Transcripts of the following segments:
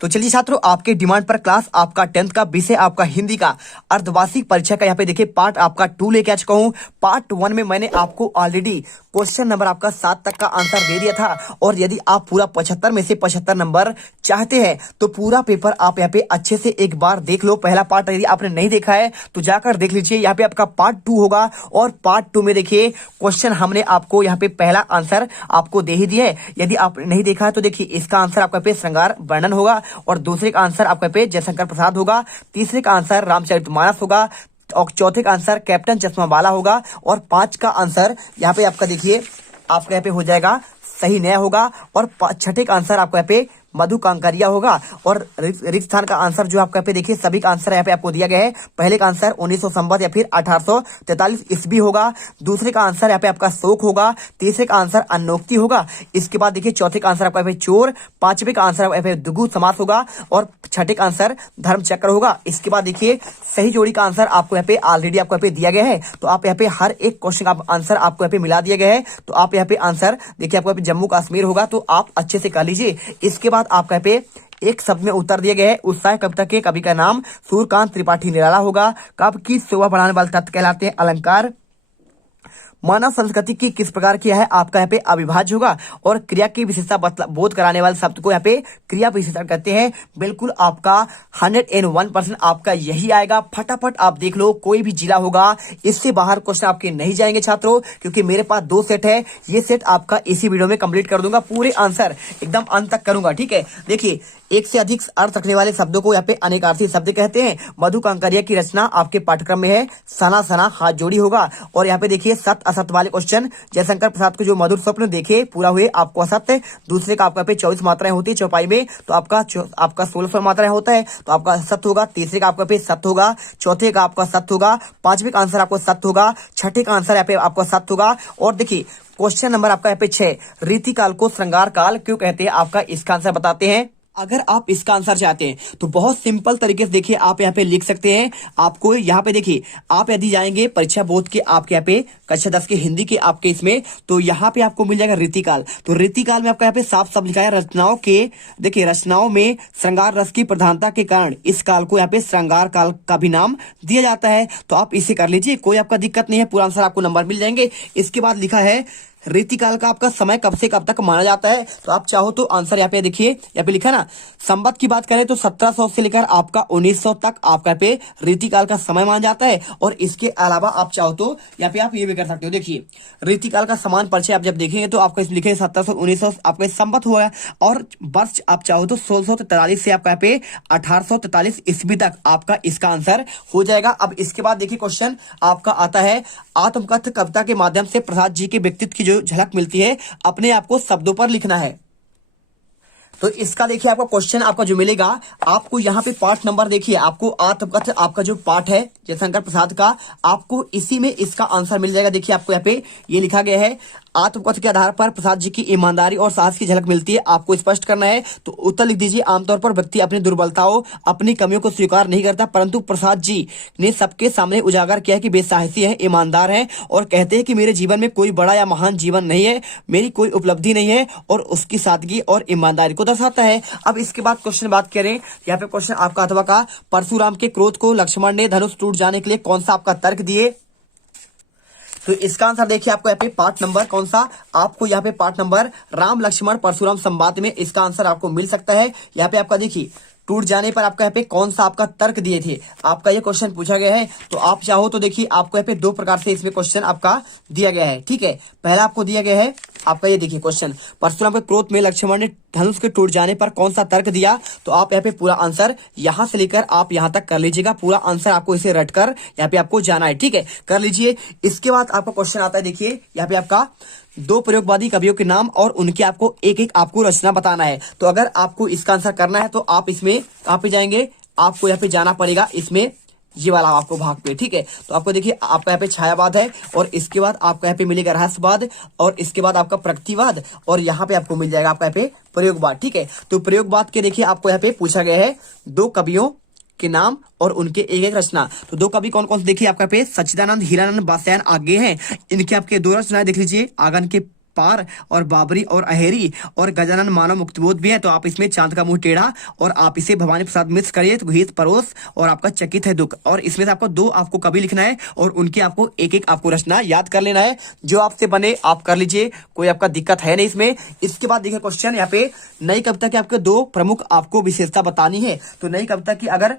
तो चलिए छात्रों, आपके डिमांड पर क्लास आपका 10th का विषय आपका हिंदी का अर्धवार्षिक परीक्षा का यहाँ पे देखिए पार्ट आपका 2 लेके आ चुका हूँ। पार्ट 1 में मैंने आपको ऑलरेडी क्वेश्चन नंबर आपका 7 तक का आंसर दे दिया था, और यदि आप पूरा 75 में से 75 नंबर चाहते हैं तो पूरा पेपर आप यहाँ पे अच्छे से एक बार देख लो। पहला पार्ट यदि आपने नहीं देखा है तो जाकर देख लीजिए। यहाँ पे आपका पार्ट 2 होगा, और पार्ट 2 में देखिए क्वेश्चन हमने आपको यहाँ पे पहला आंसर आपको दे ही दिया है। यदि आपने नहीं देखा है तो देखिए इसका आंसर आपका पे श्रृंगार वर्णन होगा, और दूसरे का आंसर आपका पे जयशंकर प्रसाद होगा, तीसरे का आंसर रामचरितमानस होगा, और चौथे का आंसर कैप्टन चश्मावाला होगा, और 5 का आंसर यहाँ पे आपका देखिए आपका यहाँ पे हो जाएगा सही नया होगा, और छठे का आंसर आपको यहाँ पे मधु कांकरिया होगा, और रिक्त स्थान का आंसर जो आपका पे देखिए सभी का आंसर यहाँ पे आपको दिया गया है। पहले का आंसर 1900 संवत या फिर 1843 ईस्वी होगा, दूसरे का आंसर यहाँ पे आपका शोक होगा, तीसरे का आंसर अन्नोक्ति होगा, इसके बाद देखिए चौथे का आंसर आपका यहाँ पे चोर, पांचवे का आंसर यहाँ पे द्विगु समास होगा, और छठे का आंसर धर्मचक्र होगा। इसके बाद देखिए सही जोड़ी का आंसर आपको यहाँ पे ऑलरेडी आपको यहाँ पे दिया गया है, तो आप यहाँ पे हर एक क्वेश्चन का आंसर आपको यहाँ पे मिला दिया गया है। तो आप यहाँ पे आंसर देखिए आपको यहाँ पे जम्मू कश्मीर होगा, तो आप अच्छे से कर लीजिए। इसके बाद आपका यहाँ पे एक शब्द में उत्तर दिया गया है। उत्साह कविता के कवि का नाम सूर्यकांत त्रिपाठी निराला होगा। कब की शोभा बढ़ाने वाले तत्व कहलाते हैं अलंकार। मानव संस्कृति की किस प्रकार की है आपका यहाँ पे अविभाज्य होगा, और क्रिया की विशेषता बोध कराने वाले शब्द को यहाँ पे क्रिया विशेषण कहते हैं। बिल्कुल आपका 101% आपका यही आएगा। फटाफट आप देख लो, कोई भी जिला होगा इससे बाहर क्वेश्चन आपके नहीं जाएंगे छात्रों, क्योंकि मेरे पास 2 सेट है। ये सेट आपका इसी वीडियो में कंप्लीट कर दूंगा, पूरे आंसर एकदम अंत तक करूंगा। ठीक है, देखिए एक से अधिक अर्थ रखने वाले शब्दों को यहाँ पे अनेकार्थी शब्द कहते हैं। मधु कांकरिया की रचना आपके पाठ्यक्रम में है। सना सना हाथ जोड़ी होगा, और यहाँ पे देखिए सत्य असत्य वाले क्वेश्चन। जयशंकर प्रसाद को जो मधुर स्वप्न देखे पूरा हुए आपको असत्य। दूसरे का आपका पे 24 मात्राएं होती है चौपाई में, तो आपका 16 मात्राएं होता है, तो आपका सत्य होगा। तीसरे का आपका पे सत्य होगा, चौथे का आपका सत्य होगा, पांचवे का आंसर आपको सत्य होगा, छठे का आंसर यहाँ पे आपका सत्य होगा। और देखिए क्वेश्चन नंबर आपका यहाँ पे 6, रीतिकाल को श्रृंगार काल क्यों कहते हैं, आपका इसका आंसर बताते हैं। अगर आप इसका आंसर चाहते हैं तो बहुत सिंपल तरीके से देखिए आप यहाँ पे लिख सकते हैं। आपको यहाँ पे देखिए, आप यदि जाएंगे परीक्षा बोर्ड के आपके यहाँ पे कक्षा 10 के हिंदी के आपके इसमें, तो यहाँ पे आपको मिल जाएगा रीतिकाल। तो रीतिकाल में आपका यहाँ पे साफ साफ लिखा है रचनाओं के, देखिए रचनाओं में श्रृंगार रस की प्रधानता के कारण इस काल को यहाँ पे श्रृंगार काल का भी नाम दिया जाता है। तो आप इसे कर लीजिए, कोई आपका दिक्कत नहीं है, पूरा आंसर आपको नंबर मिल जाएंगे। इसके बाद लिखा है रीतिकाल का आपका समय कब से कब तक माना जाता है, तो आप चाहो तो आंसर यहाँ पे देखिए, यहाँ पे लिखा ना संवत की बात करें तो 1700 से लेकर आपका 1900 तक आपका पे रीतिकाल का समय माना जाता है। और इसके अलावा आप चाहो तो यहाँ पे आप ये भी कर सकते हो। देखिए रीतिकाल का समान परिचय आप जब देखेंगे तो आपको इसमें लिखे 1700 1900 आपका संवत हुआ, और वर्ष आप चाहो तो 1643 से आपका यहाँ पे 1843 ईस्वी तक आपका इसका आंसर हो जाएगा। अब इसके बाद देखिए क्वेश्चन आपका आता है, आत्मकथ कविता के माध्यम से प्रसाद जी के व्यक्तित्व की जो झलक मिलती है अपने आप को शब्दों पर लिखना है। तो इसका देखिए आपका क्वेश्चन आपका जो मिलेगा, आपको यहाँ पे पार्ट नंबर देखिए, आपको आत्मकथ आपका जो पार्ट है जयशंकर प्रसाद का, आपको इसी में इसका आंसर मिल जाएगा। देखिए आपको यहाँ पे ये लिखा गया है, आत्मकथ के आधार पर प्रसाद जी की ईमानदारी और साहस की झलक मिलती है, आपको स्पष्ट करना है। तो उत्तर लिख दीजिए, आमतौर पर व्यक्ति अपनी दुर्बलताओं अपनी कमियों को स्वीकार नहीं करता, परंतु प्रसाद जी ने सबके सामने उजागर किया कि वे साहसी हैं, ईमानदार हैं, और कहते हैं कि मेरे जीवन में कोई बड़ा या महान जीवन नहीं है, मेरी कोई उपलब्धि नहीं है, और उसकी सादगी और ईमानदारी को दर्शाता है। अब इसके बाद क्वेश्चन बात करें, यहाँ पे क्वेश्चन आपका अथवा का, परशुराम के क्रोध को लक्ष्मण ने धनुष टूट जाने के लिए कौन सा आपका तर्क दिए, तो इसका आंसर देखिए आपको यहाँ पे पार्ट नंबर कौन सा, आपको यहाँ पे पार्ट नंबर राम लक्ष्मण परशुराम संवाद में इसका आंसर आपको मिल सकता है। यहाँ पे आपका देखिए टूट जाने पर आपका यहाँ पे कौन सा आपका तर्क दिए थे, आपका ये क्वेश्चन पूछा गया है। तो आप चाहो तो देखिए आपको यहाँ पे 2 प्रकार से इसमें क्वेश्चन आपका दिया गया है। ठीक है, पहला आपको दिया गया है आपका ये देखिए क्वेश्चन, परशुराम के क्रोध में लक्ष्मण ने धनुष के टूट जाने पर कौन सा तर्क दिया। तो आप यहाँ पे पूरा आंसर यहाँ से लेकर आप यहाँ तक कर लीजिएगा, पूरा आंसर आपको इसे रटकर यहाँ पे आपको जाना है। ठीक है, कर लीजिए। इसके बाद आपका क्वेश्चन आता है, देखिए यहाँ पे आपका 2 प्रयोगवादी कवियों के नाम और उनके आपको एक एक आपको रचना बताना है। तो अगर आपको इसका आंसर करना है तो आप इसमें कहाँ पे जाएंगे, आपको यहाँ पे जाना पड़ेगा इसमें ये वाला आपको भाग पे। ठीक है, तो आपको देखिए आपका यहाँ पे छायावाद है, और इसके बाद आपका यहाँ पे मिलेगा रहस्यवाद, और इसके बाद आपका प्रकृतिवाद, और यहाँ पे आपको मिल जाएगा आपका यहाँ पे प्रयोगवाद। ठीक है, तो प्रयोगवाद के देखिए आपको यहाँ पे पूछा गया है 2 कवियों के नाम और उनके एक एक रचना। तो 2 कवि कौन कौन से देखिए आपका पे सच्चिदानंद हीरानंद बादशाहन आगे हैं, इनके आपके 2 रचनाएं देख लीजिए, आंगन के पार और बाबरी और अहेरी और गजानन मानव मुक्तिबोध भी है। तो आप इसमें चांद का मुंह टेढ़ा और आप इसे भवानी प्रसाद मिस करिए तो गीत परोस और आपका चकित है दुख। और इसमें से आपको दो आपको कवि लिखना है और उनकी आपको एक एक आपको रचना याद कर लेना है। जो आपसे बने आप कर लीजिए, कोई आपका दिक्कत है नहीं इसमें। इसके बाद देखिए क्वेश्चन यहाँ पे नई कविता के आपके दो प्रमुख आपको विशेषता बतानी है। तो नई कविता की अगर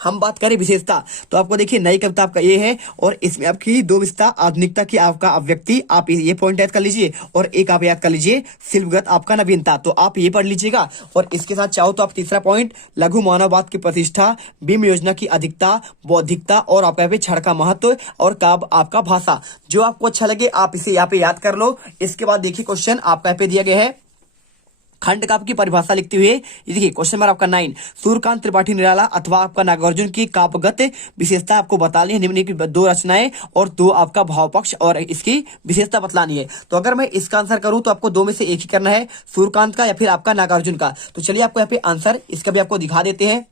हम बात करें विशेषता तो आपको देखिए नई कविता आपका ये है और इसमें आपकी दो विशेषता आधुनिकता की आपका अभिव्यक्ति, आप ये पॉइंट याद कर लीजिए और एक आप याद कर लीजिए शिल्पगत आपका नवीनता। तो आप ये पढ़ लीजिएगा और इसके साथ चाहो तो आप तीसरा पॉइंट लघु मानववाद की प्रतिष्ठा, बीम योजना की अधिकता, बौद्धिकता और आपका यहाँ पे छड़ का महत्व और काव्य आपका भाषा, जो आपको अच्छा लगे आप इसे यहाँ पे याद कर लो। इसके बाद देखिए क्वेश्चन आपका यहाँ पे दिया गया है खंड काव्य की परिभाषा लिखते हुए। ये देखिए क्वेश्चन नंबर आपका 9, सूर्यकांत त्रिपाठी निराला अथवा आपका नागार्जुन की काव्यगत विशेषता आपको बतानी है। निम्न की दो रचनाएं और दो आपका भाव पक्ष और इसकी विशेषता बतलानी है। तो अगर मैं इसका आंसर करूं तो आपको दो में से एक ही करना है, सूर्यकांत का या फिर आपका नागार्जुन का। तो चलिए आपको यहाँ पे आंसर इसका भी आपको दिखा देते हैं।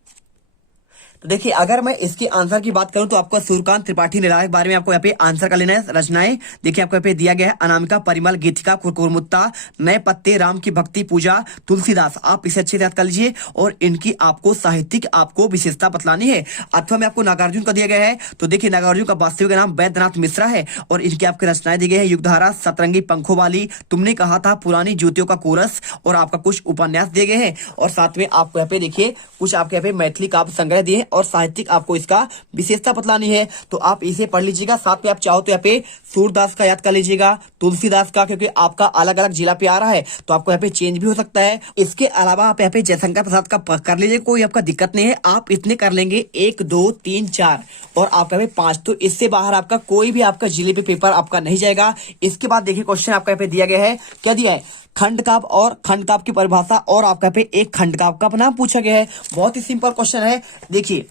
तो देखिए अगर मैं इसके आंसर की बात करूं तो आपको सूर्यकांत त्रिपाठी निराला के बारे में आपको यहाँ पे आंसर कर लेना है। रचनाएं देखिए आपको यहाँ पे दिया गया है अनामिका, परिमल, गीतिका, कुरकुरमुत्ता, नए पत्ते, राम की भक्ति पूजा, तुलसीदास। आप इसे अच्छे से याद कर लीजिए और इनकी आपको साहित्यिक आपको विशेषता बतलानी है। अथवा में आपको नागार्जुन का दिया गया है तो देखिए नागार्जुन का वास्तविक नाम वैद्यनाथ मिश्रा है और इनकी आपकी रचनाएं दी गई है युगधारा, सतरंगी पंखों वाली, तुमने कहा था, पुरानी ज्योतियों का कोरस और आपका कुछ उपन्यास दिए गए हैं। और साथ में आपको यहाँ पे देखिए कुछ आपके यहाँ पे मैथिली काव्य संग्रह दिए हैं और साहित्यिक आपको इसका विशेषता बतलानी है। तो आप इसे पढ़ लीजिएगा। साथ में आप चाहो तो यहाँ पे सूरदास का याद कर लीजिएगा, तुलसीदास का, क्योंकि आपका अलग अलग जिला पे आ रहा है तो आपको यहाँ पे चेंज भी हो सकता है। इसके अलावा आप यहाँ पे जयशंकर प्रसाद का कर लीजिए, कोई आपका दिक्कत नहीं है। आप इतने कर लेंगे 1 2 3 4 और आपका यहाँ पे 5, तो इससे बाहर आपका कोई भी आपका जिले पे पेपर आपका नहीं जाएगा। इसके बाद देखिए क्वेश्चन आपका यहाँ पे दिया गया है, क्या दिया है, खंड काव्य और खंड काव्य की परिभाषा और आपका यहाँ पे एक खंड काव्य का नाम पूछा गया है। बहुत ही सिंपल क्वेश्चन है। देखिए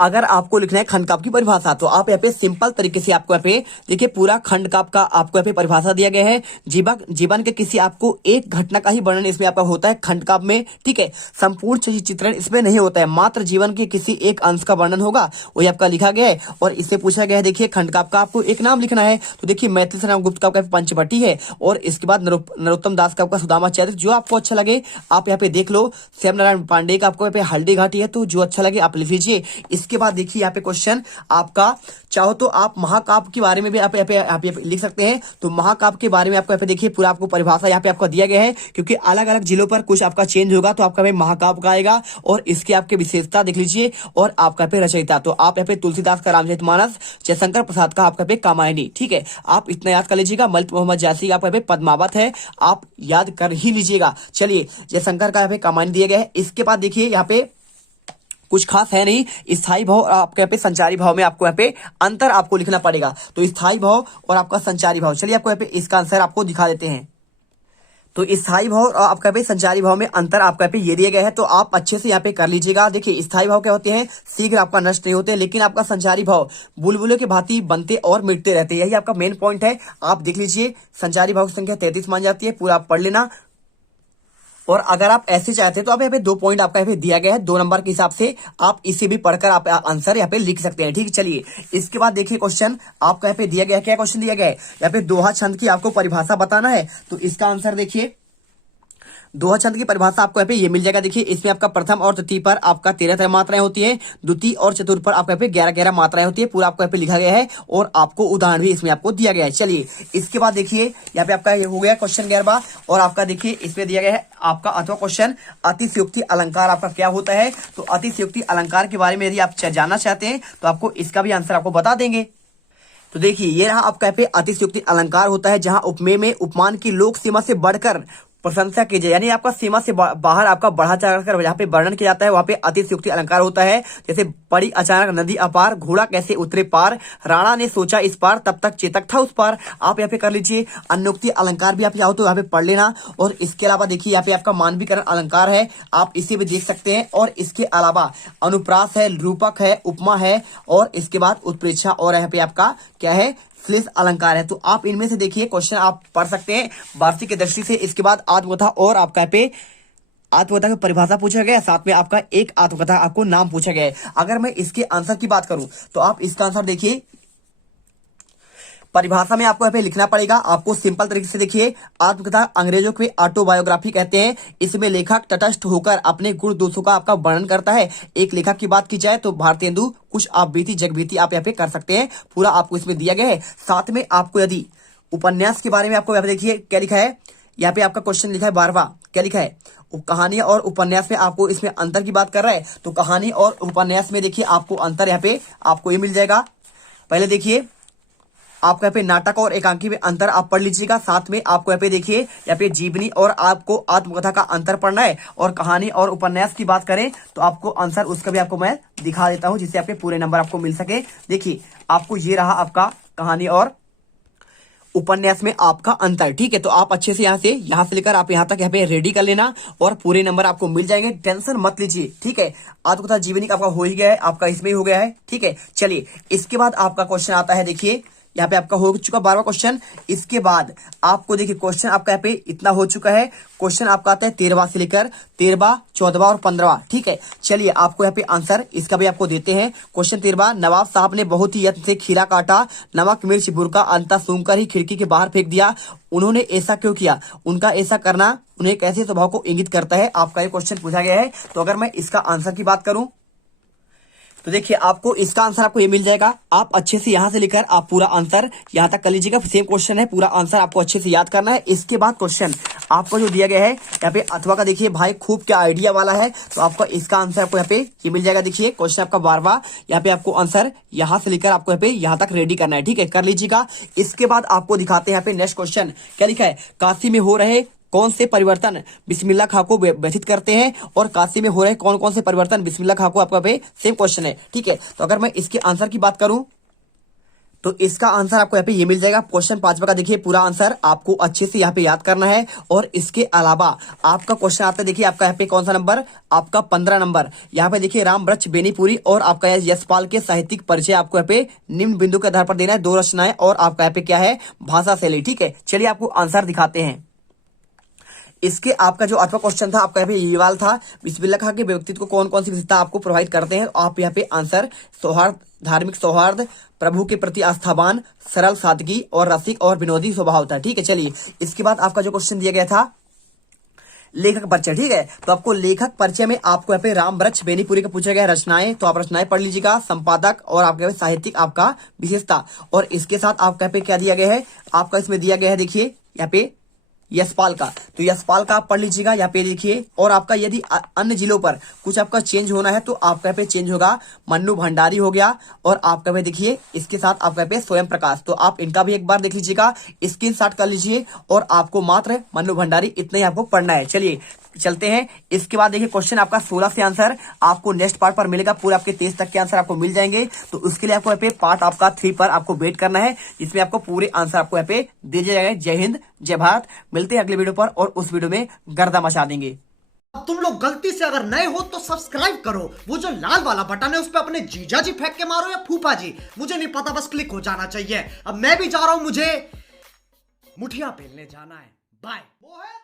अगर आपको लिखना है खंड काव्य की परिभाषा तो आप यहाँ पे सिंपल तरीके से आपको यहाँ पे देखिए पूरा खंड काव्य का आपको यहाँ पे परिभाषा दिया गया है। जीवन के किसी आपको एक घटना का ही वर्णन इसमें आपका होता है खंड काव्य में, ठीक है। संपूर्ण चित्रण इसमें नहीं होता है, मात्र जीवन के किसी एक अंश का वर्णन होगा, वही आपका लिखा गया है। और इससे पूछा गया है देखिए खंड काव्य का आपको एक नाम लिखना है। तो देखिए मैथिली से गुप्त काव्य का पंचवटी है और इसके बाद नरोत्तम दास का आपका सुदामा चरित्र, जो आपको अच्छा लगे आप यहाँ पे देख लो। श्याम नारायण पांडे का आपको यहाँ पे हल्दी घाटी है, तो जो अच्छा लगे आप लिख लीजिए। इसके बाद देखिए यहाँ पे क्वेश्चन आपका चाहो तो आप महाकाव्य के बारे में भी आप यहाँ पे लिख सकते हैं। तो महाकाव्य के बारे में आपको यहाँ पे देखिए पूरा आपको परिभाषा यहाँ पे आपको दिया गया है, क्योंकि अलग अलग जिलों पर कुछ आपका चेंज होगा तो आपका महाकाव्य का आएगा और इसके आपके विशेषता देख लीजिए। और आपका पे रचयिता तो आप यहाँ पे तुलसीदास का रामचरितमानस, जयशंकर प्रसाद का आपका पे कामायनी, ठीक है। आप इतना याद कर लीजिएगा। मलिक मोहम्मद जायसी का आपका पे पद्मावत है, आप याद कर ही लीजिएगा। चलिए जयशंकर का यहाँ पे कामायनी दिया गया है। इसके बाद देखिए यहाँ पे कुछ खास है नहीं, स्थायी भाव और आपके यहाँ पे संचारी भाव में आपको यहाँ पे अंतर आपको लिखना पड़ेगा। तो स्थायी भाव और आपका संचारी भाव, चलिए आपको यहाँ पे इसका आंसर आपको दिखा देते हैं। तो स्थायी भाव और आपका यहाँ पे संचारी भाव में अंतर आपका यहाँ पे ये दिया गया है, तो आप अच्छे से यहाँ पे कर लीजिएगा। देखिए स्थायी भाव क्या होते हैं, शीघ्र आपका नष्ट नहीं होते, लेकिन आपका संचारी भाव बुलबुलों के भांति बनते और मिटते रहते हैं, यही आपका मेन पॉइंट है। आप देख लीजिए संचारी भाव की संख्या 33 मान जाती है, पूरा आप पढ़ लेना। और अगर आप ऐसे चाहते हैं तो आप यहाँ पे 2 पॉइंट आपका यहाँ पे दिया गया है 2 नंबर के हिसाब से, आप इसे भी पढ़कर आप आंसर यहाँ पे लिख सकते हैं, ठीक है। चलिए इसके बाद देखिए क्वेश्चन आपका यहाँ पे दिया गया है, क्या क्वेश्चन दिया गया है, यहाँ पे दोहा छंद की आपको परिभाषा बताना है। तो इसका आंसर देखिए दोहा छंद की परिभाषा आपको यहाँ पे ये मिल जाएगा। देखिए इसमें आपका प्रथम और तृतीय पर आपका 13 मात्राएं होती है, द्वितीय और चतुर्थ पर आपको यहाँ पे 11 मात्राएं होती है, पूरा आपको यहाँ पे लिखा गया है और आपको उदाहरण भी इसमें आपको दिया गया है। चलिए इसके बाद देखिए यहाँ पे आपका ये हो गया क्वेश्चन 11वां और आपका देखिए इसमें दिया गया है आपका अथवा क्वेश्चन अतिशयोक्ति अलंकार आपका क्या होता है। तो अतिशयोक्ति अलंकार के बारे में यदि आप जानना चाहते हैं तो आपको इसका भी आंसर आपको बता देंगे। तो देखिए ये रहा आपका यहाँ पे अतिशयोक्ति अलंकार होता है, जहां उपमेय में उपमान की लोक सीमा से बढ़कर प्रशंसा कीजिए, यानी आपका सीमा से बाहर आपका बढ़ा चढ़कर जहाँ पे वर्णन किया जाता है वहाँ पे अतिशयोक्ति अलंकार होता है। जैसे पड़ी अचानक नदी अपार, घोड़ा कैसे उतरे पार, राणा ने सोचा इस पार, तब तक चेतक था उस पार। आप यहाँ पे कर लीजिए। अन्योक्ति अलंकार भी आप चाहो तो यहाँ पे पढ़ लेना। और इसके अलावा देखिए यहाँ पे आपका मानवीकरण अलंकार है, आप इसे भी देख सकते हैं। और इसके अलावा अनुप्रास है, रूपक है, उपमा है और इसके बाद उत्प्रेक्षा और यहाँ पे आपका क्या है, श्लेष अलंकार है। तो आप इनमें से देखिए क्वेश्चन आप पढ़ सकते हैं वार्षिक की दृष्टि से। इसके बाद आत्मकथा और आपका पे आत्मकथा की परिभाषा पूछा गया है, साथ में आपका एक आत्मकथा आपको नाम पूछा गया है। अगर मैं इसके आंसर की बात करूं तो आप इसका आंसर देखिए परिभाषा में आपको यहाँ पे लिखना पड़ेगा। आपको सिंपल तरीके से देखिए, आत्मकथा अंग्रेजों के ऑटोबायोग्राफी कहते हैं। इसमें लेखक तटस्थ होकर अपने गुण दोषों का आपका वर्णन करता है। एक लेखक की बात की जाए तो भारतेंदु, कुछ आप बीती जगबीती आप यहाँ पे कर सकते हैं, पूरा आपको इसमें दिया गया है। साथ में आपको यदि उपन्यास के बारे में आपको यहाँ पे देखिए क्या लिखा है, यहाँ पे आपका क्वेश्चन लिखा है 12वां, क्या लिखा है, कहानी और उपन्यास में आपको इसमें अंतर की बात कर रहा है। तो कहानी और उपन्यास में देखिए आपको अंतर यहाँ पे आपको ये मिल जाएगा। पहले देखिए आपको यहाँ पे नाटक और एकांकी में अंतर आप पढ़ लीजिएगा। साथ में आपको यहाँ पे देखिए, यहाँ पे जीवनी और आपको आत्मकथा का अंतर पढ़ना है। और कहानी और उपन्यास की बात करें तो आपको आंसर उसका भी आपको मैं दिखा देता हूं, जिससे आपके पूरे नंबर आपको मिल सके। देखिए आपको ये रहा आपका कहानी और उपन्यास में आपका अंतर, ठीक है। तो आप अच्छे से यहाँ से लेकर आप यहाँ तक यहाँ पे रेडी कर लेना और पूरे नंबर आपको मिल जाएंगे, टेंशन मत लीजिए, ठीक है। आत्मकथा जीवनी का आपका हो ही गया है, आपका इसमें ही हो गया है, ठीक है। चलिए इसके बाद आपका क्वेश्चन आता है, देखिए यहाँ पे आपका हो चुका 12वां क्वेश्चन। इसके बाद आपको देखिए क्वेश्चन आपका यहाँ पे इतना हो चुका है। क्वेश्चन आपका आता है 13वां से लेकर 13वां, 14वां और 15वां, ठीक है। चलिए आपको यहाँ पे आंसर इसका भी आपको देते हैं। क्वेश्चन 13वां, नवाब साहब ने बहुत ही यत्न से खीरा काटा, नमक मिर्च बुरका अंता सूंघकर ही खिड़की के बाहर फेंक दिया। उन्होंने ऐसा क्यों किया? उनका ऐसा करना उन्हें कैसे स्वभाव को इंगित करता है? आपका ये क्वेश्चन पूछा गया है। तो अगर मैं इसका आंसर की बात करूं तो देखिए आपको इसका आंसर आपको ये मिल जाएगा। आप अच्छे से यहां से लेकर आप पूरा आंसर यहां तक कर लीजिएगा। सेम क्वेश्चन है, पूरा आंसर आपको अच्छे से याद करना है। इसके बाद क्वेश्चन आपको जो दिया गया है यहाँ पे अथवा का, देखिए भाई खूब क्या आइडिया वाला है। तो आपका इसका आंसर आपको यहाँ पे ये मिल जाएगा। देखिए क्वेश्चन आपका 12वां, यहाँ पे आपको आंसर यहां से लेकर आपको यहाँ पे यहां तक रेडी करना है, ठीक है, कर लीजिएगा। इसके बाद आपको दिखाते हैं यहाँ पे नेक्स्ट क्वेश्चन क्या लिखा है, काशी में हो रहे कौन से परिवर्तन बिस्मिल्लाह खां को व्यथित करते हैं, और काशी में हो रहे कौन कौन से परिवर्तन बिस्मिल्लाह खां को, आपका पे सेम क्वेश्चन है, ठीक है। तो अगर मैं इसके आंसर की बात करूं तो इसका आंसर आपको यहाँ पे ये मिल जाएगा। क्वेश्चन 5वां का देखिए पूरा आंसर आपको अच्छे से यहाँ पे याद करना है। और इसके अलावा आपका क्वेश्चन आता है, देखिए आपका यहाँ पे कौन सा नंबर, आपका 15 नंबर। यहाँ पे देखिए राम वृक्ष बेनीपुरी और आपका यशपाल के साहित्यिक परिचय आपको यहाँ पे निम्न बिंदु के आधार पर देना है, 2 रचनाएं और आपका यहाँ पे क्या है, भाषा शैली, ठीक है। चलिए आपको आंसर दिखाते हैं। इसके आपका जो 8वां क्वेश्चन था आपका यहाँ पे ये वाला था, बिस्मिल्लाह खां के व्यक्तित्व को कौन कौन सी विशेषता आपको प्रोवाइड करते हैं। आप यहाँ पे आंसर सौहार्द, धार्मिक सौहार्द, प्रभु के प्रति आस्थावान, सरल सादगी और रसिक और विनोदी स्वभाव था, ठीक है। चलिए इसके बाद आपका जो क्वेश्चन दिया गया था लेखक परिचय, ठीक है। तो आपको लेखक परिचय में आपको यहाँ पे राम वृक्ष बेनीपुरी का पूछा गया रचनाएं, तो आप रचनाएं पढ़ लीजिएगा। संपादक और आपके साहित्यिक आपका विशेषता, और इसके साथ आपका यहाँ पे क्या दिया गया है, आपका इसमें दिया गया है देखिए यहाँ पे यशपाल का, तो यशपाल का आप पढ़ लीजिएगा यहाँ पे देखिए। और आपका यदि अन्य जिलों पर कुछ आपका चेंज होना है तो आपका यहाँ पे चेंज होगा, मन्नू भंडारी हो गया, और आपका पे देखिए इसके साथ आपका पे स्वयं प्रकाश, तो आप इनका भी एक बार देख लीजिएगा, स्क्रीनशॉट कर लीजिए। और आपको मात्र मन्नू भंडारी इतना ही आपको पढ़ना है। चलिए चलते हैं। इसके बाद देखिए क्वेश्चन आपका 16 से आंसर आपको नेक्स्ट पार्ट पर मिलेगा, पूरे आपके 23 तक के आंसर आपको मिल जाएंगे। तो उसके लिए आपको यहाँ पे पार्ट आपका 3 पर आपको वेट करना है, जिसमें आपको पूरे आंसर आपको यहाँ पे दे दिए जाएंगे। जय हिंद, जय भारत। मिलते हैं अगले वीडियो पर और उस वीडियो में गर्दा मचा देंगे। अब तुम लोग गलती से अगर नए हो तो सब्सक्राइब करो, वो जो लाल वाला बटन है उस पर अपने जीजा जी फेंक के मारो या फूफा जी, मुझे नहीं पता, बस क्लिक हो जाना चाहिए। अब मैं भी जा रहा हूं, मुझे मुठिया पेलने जाना है। बाय। वो है